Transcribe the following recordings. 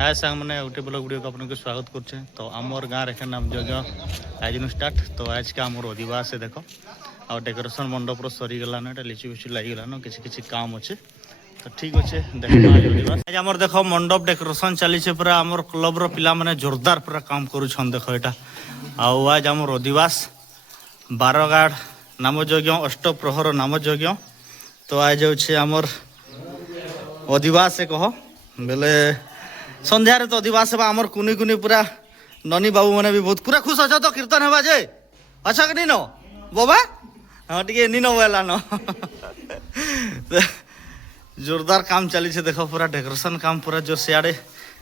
हाय सांग मैंने गोटे ब्लॉग वीडियो को आपको स्वागत करछे। तो आमर गाँव रे नाम यज्ञ आज स्टार्ट। तो आज का आमर अधिवास देखो आ डेकोरेशन मंडप सरी गलान एटा लिचु फिचु लगी गलान किसी किसी काम अच्छे। तो ठीक अच्छे देखो आज अधिवास आज आमर देखो मंडप डेकोरेशन चली पूरा आमर क्लब रो पिला माने जोरदार पूरा काम करुछन देखो एटा। आज आमर अधिवास बारगाड़ नामयज्ञ अष्टप्रहर नामयज्ञ। तो आज होछे आमर अधिवास कह बेले संध्यारे तो अधिवास आमर कुनी कुनी पूरा ननी बाबू मैंने भी बहुत पूरा खुश अच्छा। तो कीर्तन हेबा जे अच्छा कि नो बाबा हाँ टे नीनो बोला न जोरदार काम चली छे देखो पूरा डेकोरेशन काम पूरा जो सियाड़े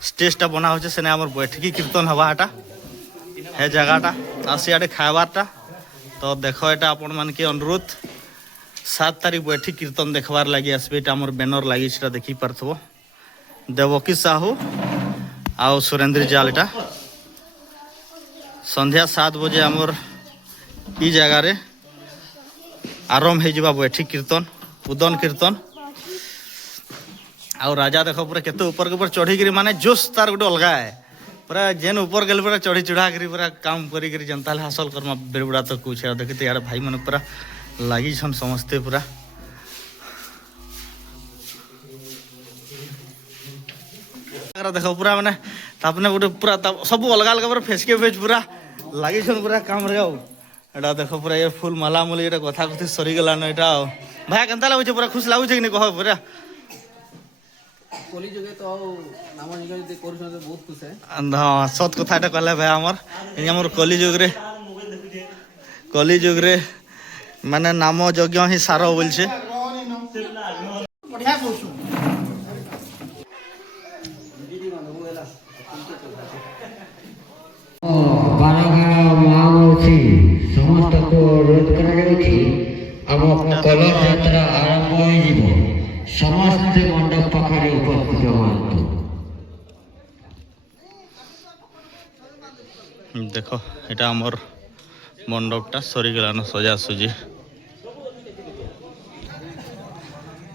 स्टेजटा बना हो से आमर बैठकी कीर्तन हवा एटा है जगहटा आ सियाड़े खाबारटा। तो देखो एटा आपण मान के अनुरोध 7 तारीख बैठी कीर्तन देखबार लगी आसबे। आमर बैनर लगी देखी पार्थबो देवकी साहू आउ सुरेंद्र जाल एटा संध्या 7 बजे आमर ई जगह रे आरंभ हो जावा बैठी कीर्तन उदन कीर्तन। आउ राजा देखो पूरा केते ऊपर के ऊपर चढ़ी गिरी माने जोश तार गोटे अलगा है पूरा जेन ऊपर गल पूरा चढ़ी चढ़ा करी पूरा काम करी करी जनता हासिल करमा बेरबुड़ा तो कुछ देखते यार भाई मन पूरा लगी छन समझते पूरा देखो पूरा माने तापने गोटे पूरा सब अलग अलग पूरा फेस के फेस पूरा लगी छन पूरा काम रे। एटा देखो पूरा ये फूल माला मुली एटा कथा कथि सरी गलान एटा भाई केनता लागुछ पूरा खुश लागुछ कि कह पूरा कली जुगे तो नाम जुगे जे करूछन तो बहुत खुश है। हां सत कथा एटा कहले भाई हमर कली जुग रे माने नाम यज्ञ ही सार बोल छे। बढ़िया सोचू समस्त को रोध कलश यात्रा आरंभ हो समस्त मंडप पाखे उपस्थित हूँ। देखो एटा आमर मंडपटा सरी गलान सजा सुजी।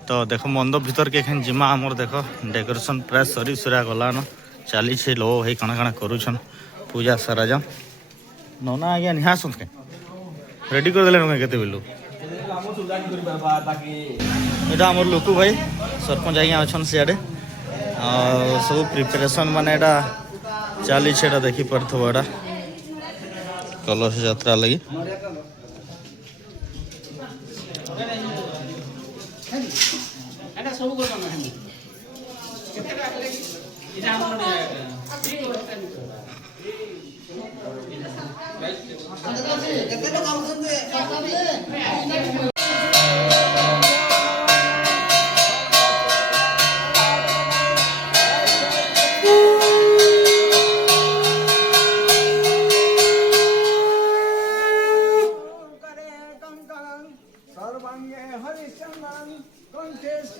तो देखो मंडप भीतर के जिमा आमर देखो डेकोरेशन प्राय सरी सुरा गलान चली छे लो भाई कणा कणा करूछन पूजा सारा जा नौना आज्ञा निहा सुन के रेडी कर देले नगे केते बेलु एटा हमर लोकु भाई सरपंच आज्ञा अछन सियाडे सब प्रिपरेशन माने एटा चली छे एटा देखि परथबो एटा कलश यात्रा लगी एटा सब को करना है केतेटा इटा हमर सर्वांगे हरिचंदन कंठेश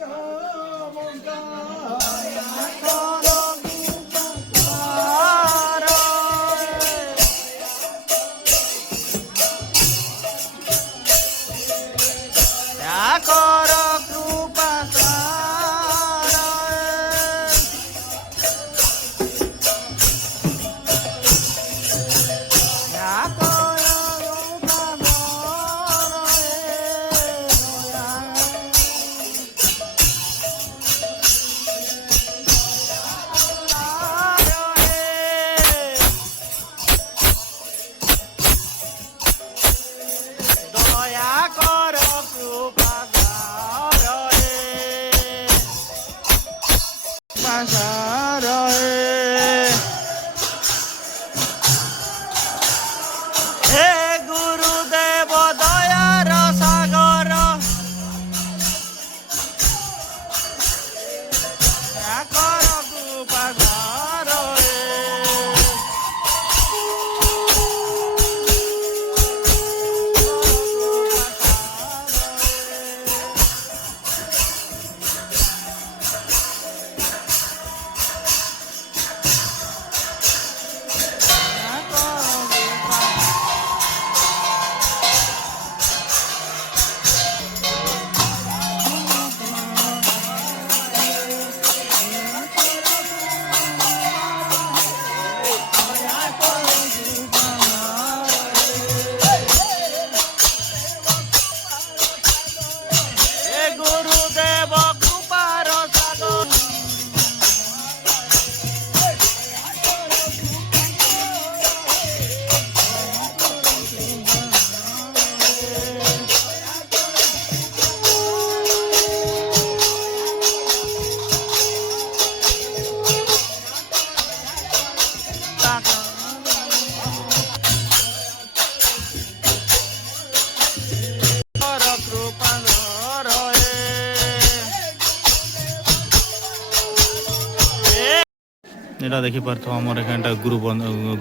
এটা দেখি পারতো আমার এখানটা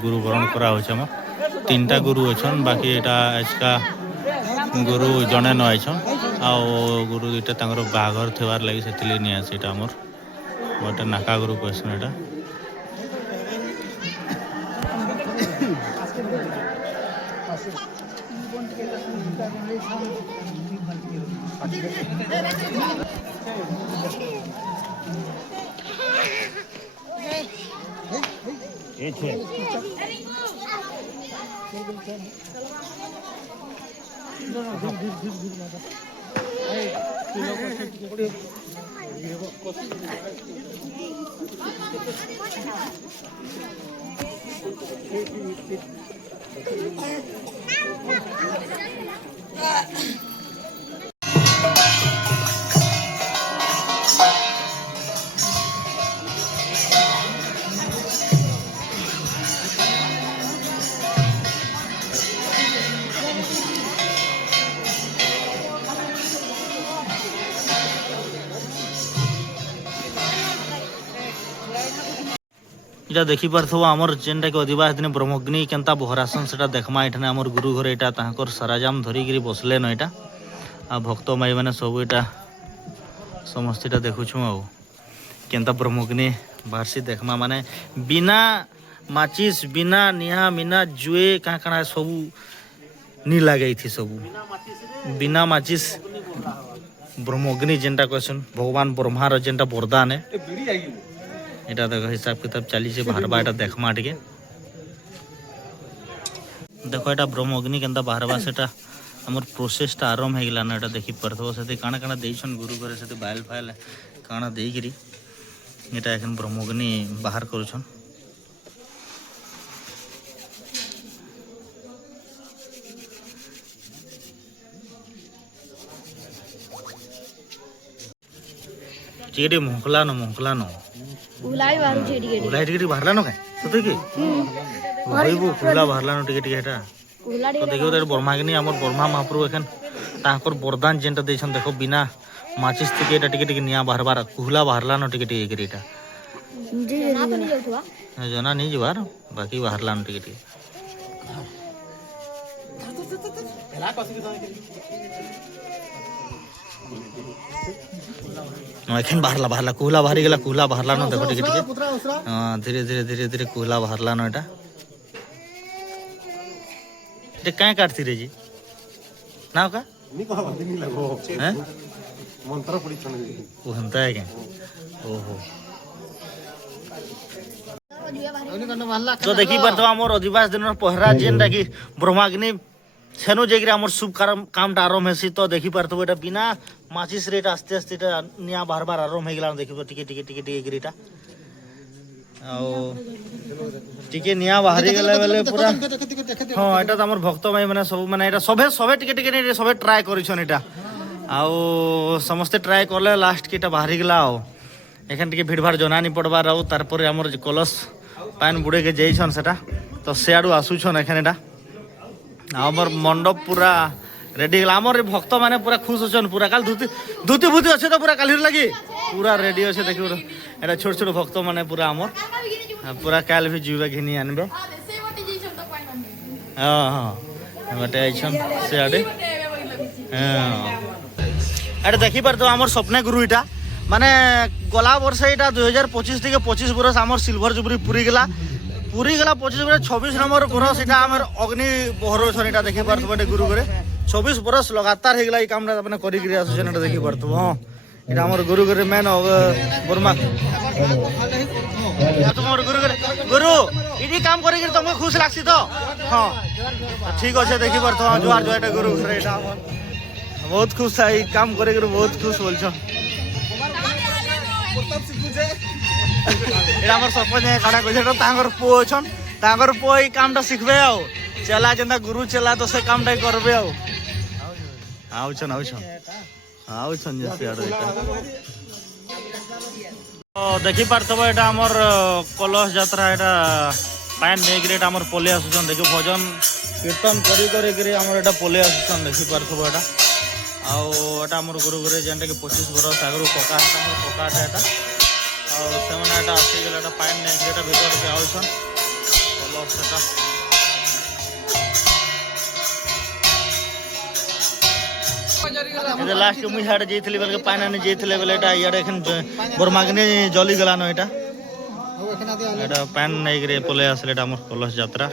গুরু বরণ করা হয়েছে আমার 3টা গুরু অছন বাকি এটা আজকা গুরু জনে ন আইছন আও গুরু দুইটা তাଙ୍କର ବାହାଘର ଥିବାର ଲାଗି ସେଥିଲାଗି ନିଆ আছে এটা আমার ଗୋଟେ ନାକା ଗୁରୁ କହିସନ୍ এটা এটা দেখি পারথব আমার যেনটা কি অধিবাস দিনে ব্রহ্মগ্নি কেনতা বহরাসন সেটা দেখমা এখানে আমার গুরু ঘরে এটা তাহাকর সরাজাম ধরিকি বসলে ন এটা আর ভক্ত মাই মানে সব এটা সমস্ত এটা দেখুছু আও কেনতা ব্রহ্মগ্নি বার্ষি দেখমা মানে বিনা মাচিস বিনা নিহা মিনা জুয়ে কাঁ কাଣା সবু নি লাগাইথি সবু বিনা মাচিস ব্রহ্মগ্নি যেনটা কইছন ভগবান ব্রহ্মার যেনটা বরদান এটা দেখো হিসাব কিতাব চালিছে বাহারবা এটা দেখমা টিকে দেখো এটা ব্রহ্মগ্নি কেনতা বাহারবা সেটা আমার প্রসেসটা আরম্ভ হয়ে গেল না এটা দেখি পারথব সেটি কাଣା কাଣା দেইছন গুরু করে সেটি বাইল ফাইল কাଣା দেইকিরি এটা এখন ব্রহ্মগ্নি বাহার করছন ଟିକେ ମୁହଁଖଲା ନ ଉଲାଇ ବାହାରୁଛି ଟିକେ ଟିକେ ଉଲାଇ ଟିକେ ବାହାରିଲା ନ କାଇଁ ସତେ କି ଭାଇବୁ କୁଲା ବାହାରିଲା ନ ଟିକେ ଟିକେ ହେଟା ଉଲା ତ ଦେଖିବ ତାର ବ୍ରହ୍ମାଗ୍ନି ଆମର ବ୍ରହ୍ମା ମହାପ୍ରଭୁ ଏଖାନ ତାଙ୍କର ବରଦାନ ଯେନ୍ଟା ଦେଇଛନ୍ ଦେଖ ବିନା ମାଚିସ୍ থেকে এটা ଟିକେ ଟିକେ ନିଆଁ ବାହାରବାର କୁହଲା ବାହାରିଲା ନ ଟିକେ ଟିକେ କରି ଏଟା ଜନା ନେଇ ଯିବାର ବାକି ବାହାରିଲା ନ ଟିକେ ଟିକେ এখান বাহারলা কুহলা বাহারি গেলা কুহলা বাহারলা ন দেখো টিকে টিকে ধীরে ধীরে ধীরে ধীরে কুহলা বাহারলা ন এটা এটা কাঁ কাটতি রে জি না কা নি কহ দিনি লাগো হ্যাঁ মন্ত্র পড়ি ছনে ও হন্তা है क्या ओहो তো দেখি পারতো আমার অধিবাস দিনের পহরা যেনটা কি ব্রহ্মাগ্নি সেনু যাইকি আমার শুভ কামটা আরম্ভ হেসি তো দেখি পারতো এটা বিনা মাচিস রেট আস্তে আস্তে এটা নিয়া বারবার আরম্ভ হয়ে গেলাম দেখিব টিকে টিকে টিকে টিকে গিরিটা আও টিকে নিয়া বাহারি গেলে বেলে পুরা হ্যাঁ এটা তো আমার ভক্ত ভাই মানে সব মানে এটা সবে সবে টিকে টিকে সবে ট্রাই করিছন এটা আও সমস্তে ট্রাই করলে লাস্ট কি এটা বাহারি গেলা আও এখান থেকে ভিড়ভাড় জনানি পড়বার আও তারপরে আমার যে কলস পান বুড়েকে যাইছন সেটা তো সেআড়ু আসুছন এখানে এটা আমার মণ্ডপ পুরা রেডি গেল আমার ভক্ত মানে পুরা খুশ অছন পুরা কাল ধুতি ভুতি আছে তো পুরা কালির লাগি পুরা রেডি আছে দেখি এটা ছোট ছোট ভক্ত মানে পুরা আমার পুরা কাল ভি যুবা ঘিনি আনবে হ্যাঁ হ্যাঁ গোটে আইছন সেআডে হ্যাঁ এটা দেখি পারতো আমার স্বপ্নে গুরু এটা মানে গলা বর্ষ এটা 2025 থেকে 25 বরস আমার সিলভর জুবলি পুরি গেলা 25 বরস 26 নম্বর বরস এটা আমার অগ্নি বহরছন এটা দেখি পারতো বটে গুরু করে 24 বরস লগাতার হয়ে গেলা এই কামটা মানে করি গিয়ে আসছেন এটা দেখি পারতো হ্যাঁ এটা আমার গুরু করে মেন বর্মা তোমার গুরু করে গুরু এটি কাম করি গিয়ে তোমাকে খুশ লাগছি তো হ্যাঁ ঠিক আছে দেখি পারতো জোয়ার জোয়ার এটা গুরু করে এটা আমার বহুত খুশ এই কাম করে গিয়ে বহুত খুশ বলছো এটা আমার সপনে কাটা কইছে এটা তাঙ্গর পুଅ অছন তাঙ্গর পুଅ এই কামটা শিখবে আও চেলা যেটা গুরু চেলা তো সে কামটাই করবে আও আউছন যে সিয়াড় এটা তো দেখি পারতব এটা আমার কলস যাত্রা এটা পাইন নেইকি এটা আমার পলে আসুছন দেখি ভজন কীর্তন করি করি করে আমার এটা পলে আসুছন দেখি পারতব এটা আও এটা আমার গুরু ঘরে যেটা কি 25 বরস আগরু ককা আমার ককাটা এটা আর সেমনে এটা আসি গেল এটা পাইন নেইকি এটা ভিতরে ଯାଉଛନ୍ କଲର୍ ସେଟା এটা লাস্ট মুই হাড়ে যাইଥିଲି বেলকে পাইনানি যাইଥିଲେ বেলে এটা ইয়াড়ে এখন বরমাগনে জলি গলানো এটা এটা প্যান নেইগরে পলে আসলে এটা আমার কলস যাত্রা